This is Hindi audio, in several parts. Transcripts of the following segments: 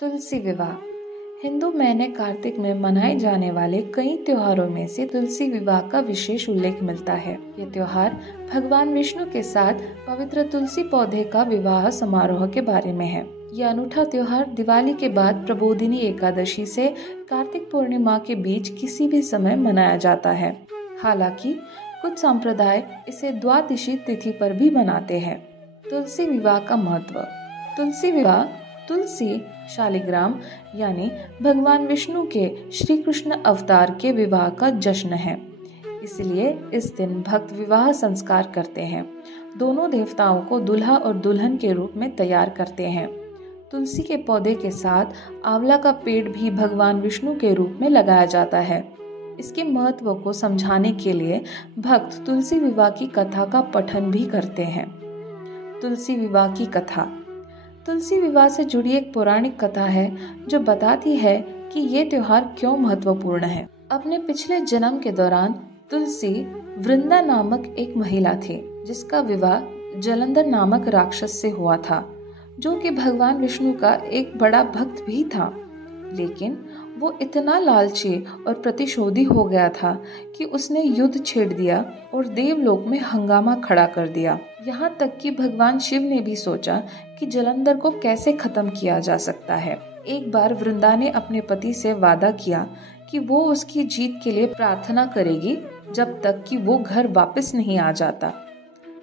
तुलसी विवाह हिंदू महीने कार्तिक में मनाए जाने वाले कई त्योहारों में से तुलसी विवाह का विशेष उल्लेख मिलता है। ये त्योहार भगवान विष्णु के साथ पवित्र तुलसी पौधे का विवाह समारोह के बारे में है। यह अनूठा त्योहार दिवाली के बाद प्रबोधिनी एकादशी से कार्तिक पूर्णिमा के बीच किसी भी समय मनाया जाता है। हालांकि कुछ संप्रदाय इसे द्वादशी तिथि पर भी मनाते हैं। तुलसी विवाह का महत्व। तुलसी विवाह तुलसी शालिग्राम यानी भगवान विष्णु के श्री कृष्ण अवतार के विवाह का जश्न है। इसलिए इस दिन भक्त विवाह संस्कार करते हैं। दोनों देवताओं को दूल्हा और दुल्हन के रूप में तैयार करते हैं। तुलसी के पौधे के साथ आंवला का पेड़ भी भगवान विष्णु के रूप में लगाया जाता है। इसके महत्व को समझाने के लिए भक्त तुलसी विवाह की कथा का पठन भी करते हैं। तुलसी विवाह की कथा। तुलसी विवाह से जुड़ी एक पौराणिक कथा है जो बताती है कि ये त्योहार क्यों महत्वपूर्ण है। अपने पिछले जन्म के दौरान तुलसी वृंदा नामक एक महिला थी जिसका विवाह जलंधर नामक राक्षस से हुआ था, जो कि भगवान विष्णु का एक बड़ा भक्त भी था। लेकिन वो इतना लालची और प्रतिशोधी हो गया था कि उसने युद्ध छेड़ दिया और देवलोक में हंगामा खड़ा कर दिया। यहाँ तक कि भगवान शिव ने भी सोचा कि जलंधर को कैसे खत्म किया जा सकता है। एक बार वृंदा ने अपने पति से वादा किया कि वो उसकी जीत के लिए प्रार्थना करेगी जब तक कि वो घर वापस नहीं आ जाता।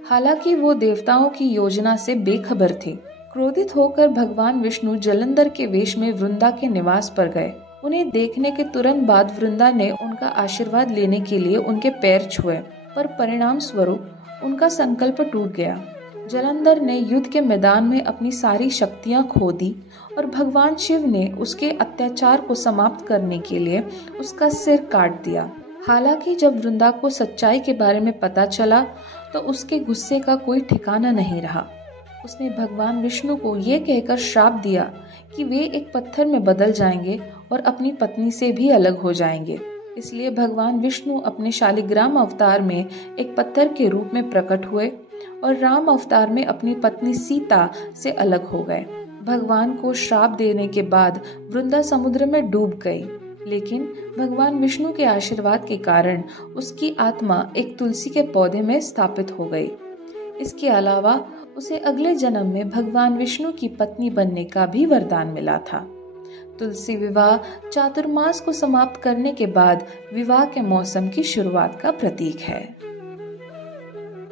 हालांकि वो देवताओं की योजना से बेखबर थे। क्रोधित होकर भगवान विष्णु जलंधर के वेश में वृंदा के निवास पर गए। उन्हें देखने के तुरंत बाद वृंदा ने उनका आशीर्वाद लेने के लिए उनके पैर छुए, पर परिणाम स्वरूप उनका संकल्प टूट गया। जलंधर ने युद्ध के मैदान में अपनी सारी शक्तियां खो दी और भगवान शिव ने उसके अत्याचार को समाप्त करने के लिए उसका सिर काट दिया। हालांकि जब वृंदा को सच्चाई के बारे में पता चला तो उसके गुस्से का कोई ठिकाना नहीं रहा। उसने भगवान विष्णु को ये कहकर श्राप दिया कि वे एक पत्थर में बदल जाएंगे और अपनी पत्नी से भी अलग हो जाएंगे। इसलिए भगवान विष्णु अपने शालिग्राम अवतार में एक पत्थर के रूप में प्रकट हुए और राम अवतार में अपनी पत्नी सीता से अलग हो गए। भगवान को श्राप देने के बाद वृंदा समुद्र में डूब गई, लेकिन भगवान विष्णु के आशीर्वाद के कारण उसकी आत्मा एक तुलसी के पौधे में स्थापित हो गई। इसके अलावा उसे अगले जन्म में भगवान विष्णु की पत्नी बनने का भी वरदान मिला था। तुलसी विवाह चातुर्मास को समाप्त करने के बाद विवाह के मौसम की शुरुआत का प्रतीक है।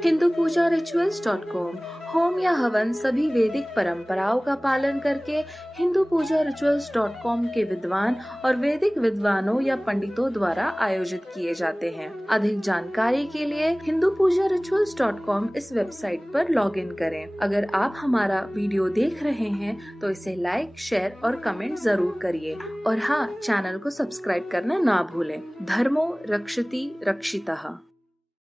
hindupujarituals.com होम या हवन सभी वैदिक परंपराओं का पालन करके hindupujarituals.com के विद्वान और वैदिक विद्वानों या पंडितों द्वारा आयोजित किए जाते हैं। अधिक जानकारी के लिए hindupujarituals.com इस वेबसाइट पर लॉगिन करें। अगर आप हमारा वीडियो देख रहे हैं तो इसे लाइक, शेयर और कमेंट जरूर करिए और हाँ, चैनल को सब्सक्राइब करना ना भूलें। धर्मो रक्षति रक्षितः।